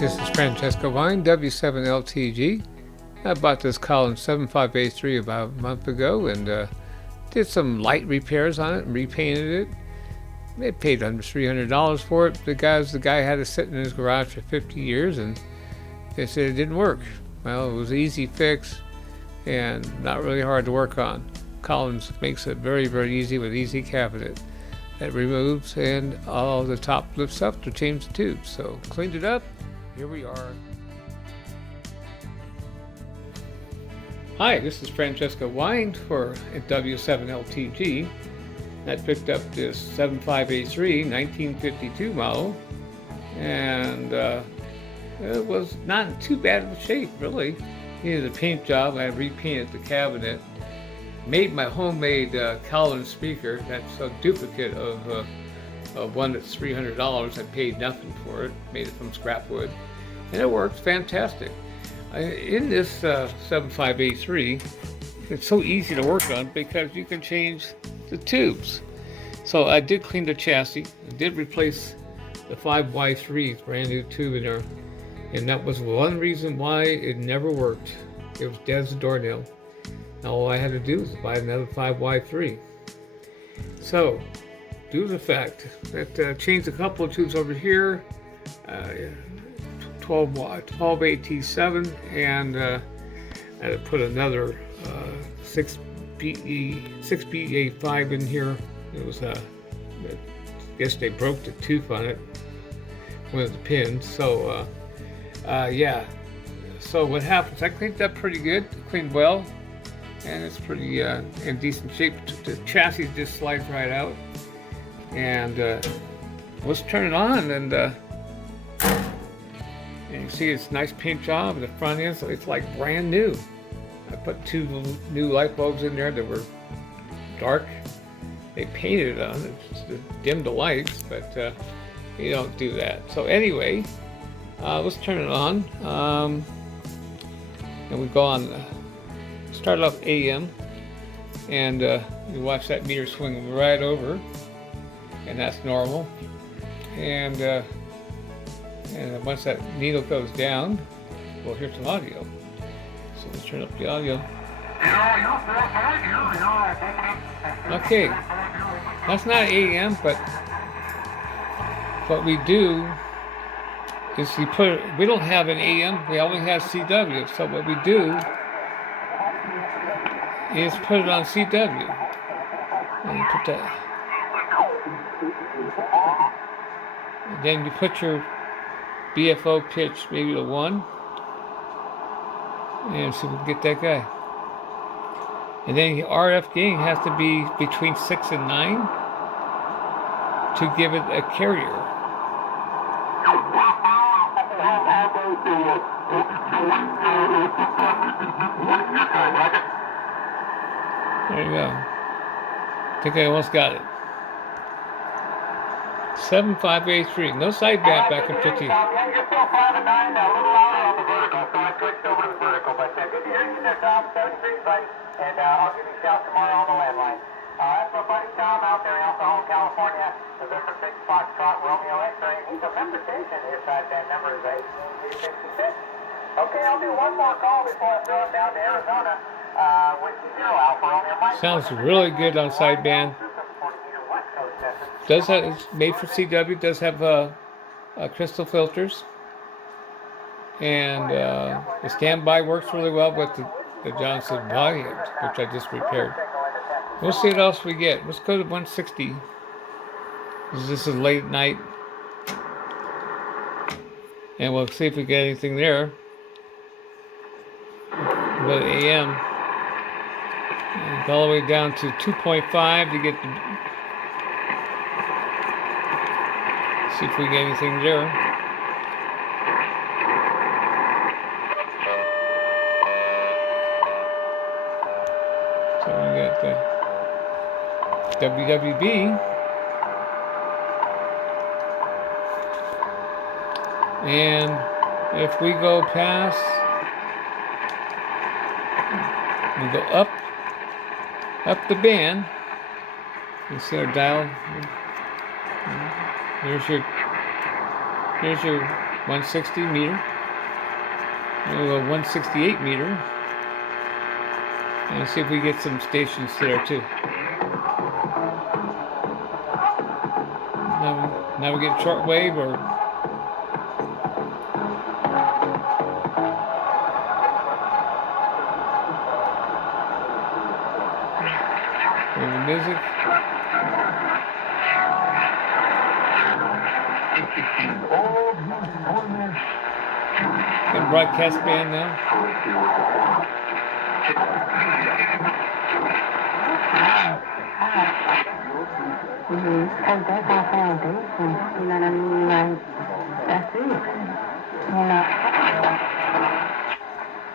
This is Francesca Wine, W7LTG. I bought this Collins 75A-3 about a month ago and did some light repairs on it and repainted it. They paid under $300 for it. The guy had it sitting in his garage for 50 years and they said it didn't work. Well, it was an easy fix and not really hard to work on. Collins makes it very, very easy with easy cabinet that removes and all the top lifts up to change the tubes. So cleaned it up. Here we are. Hi, this is Francesca Wine for W7LTG. I picked up this 75A-3 1952 model, and it was not in too bad of a shape, really. Needed a paint job. I repainted the cabinet. Made my homemade Collins speaker. That's a duplicate of one that's $300. I paid nothing for it. Made it from scrap wood, and it works fantastic. In this 75A-3, it's so easy to work on because you can change the tubes. So I did clean the chassis. I did replace the 5Y3 brand new tube in there, and that was one reason why it never worked. It was dead as a doornail. Now all I had to do was buy another 5Y3. So, due to the fact that changed a couple of tubes over here, 12AT7, and I had to put another 6BA5 in here. It was I guess they broke the tooth on it, one of the pins. So yeah. So what happens? I cleaned that pretty good. Cleaned well, and it's pretty in decent shape. The chassis just slides right out, and let's turn it on and you see it's nice paint job. The front end, so it's like brand new. I put two new light bulbs in there that were dark. They painted it on. It's just to dim the lights, but you don't do that. So anyway, let's turn it on. And we go on. Start off AM, and you watch that meter swing right over, and that's normal. And once that needle goes down, we'll hear some audio. So let's turn up the audio. Okay, that's not AM, but what we do is we don't have an AM, we only have CW. So what we do is put it on CW. And you put that. And then you put your BFO pitch maybe to 1, and see if we can get that guy. And then the RF gain has to be between 6 and 9 to give it a carrier. There you go. I think I almost got it. 75A-3, no sideband back in 50. You're still 5 and 9, a little louder on the vertical, so I switched over to the vertical. But good to hear you there, Tom. 73, buddy, and I'll give you a shout tomorrow on the landline. That's my buddy Tom out there in El Cajon, California. November 6, Foxtrot, Romeo X-ray. He's a member station. His sideband number is 18366. Okay, I'll do one more call before I throw it down to Arizona. Whiskey 0, Alpha Romeo Mike. Sounds really good on sideband. It's made for CW, does have crystal filters, and the standby works really well with the Johnson volumes, which I just repaired. We'll see what else we get. Let's go to 160. This is late at night, and we'll see if we get anything there. Go to AM, and go all the way down to 2.5 to get the. See if we get anything there. So we got the WWB. And if we go past, we go up the band, you see our dial. Here's your 160 meter, a 168 meter, and see if we get some stations there too. Now we get shortwave or music. And broadcast band now.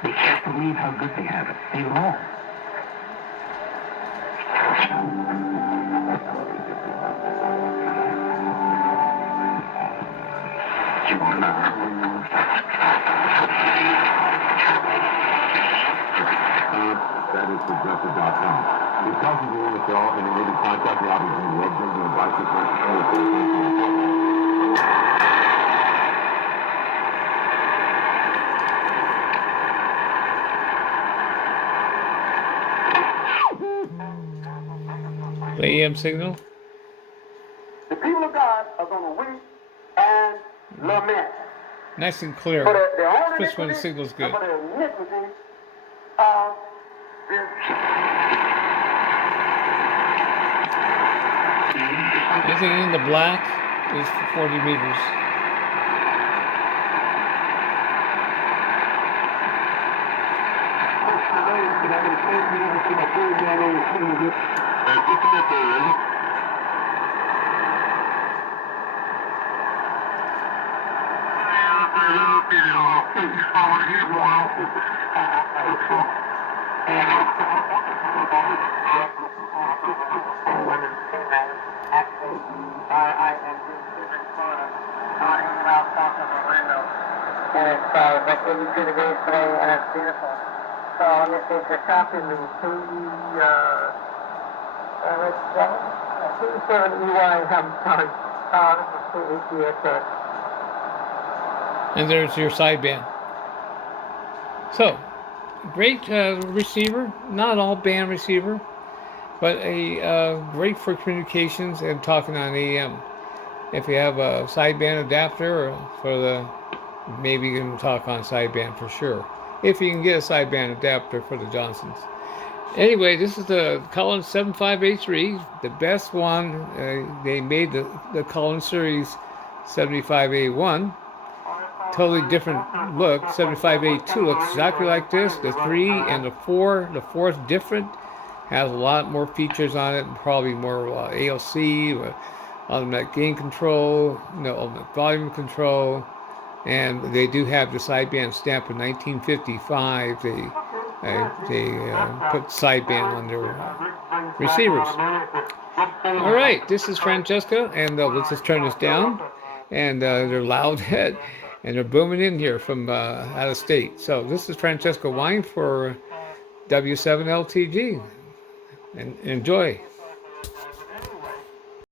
They can't believe how good they have it. They won't. That is suggested.com. Discuss with the show and then maybe contact the office and web building and advice The AM signal. The people of God are going to weep and lament. Nice and clear. Especially when the signal's good. For the iniquity of this. Anything in the black is 40 meters. And there's your sideband. So, great receiver, not all band receiver, but a great for communications and talking on AM. If you have a sideband adapter or for the, maybe you can talk on sideband for sure. If you can get a sideband adapter for the Johnsons. Anyway, this is the Collins 75A-3, the best one. They made the Collins series 75A-1. Totally different look. 75A-2 looks exactly like this. The 3 and the 4. The 4 is different. Has a lot more features on it. Probably more ALC, automatic gain control, automatic volume control. And they do have the sideband stamp in 1955. They put sideband on their receivers. All right, this is Francesca, and let's just turn this down. And they're loud, and they're booming in here from out of state. So this is Francesca Wine for W7LTG, and enjoy.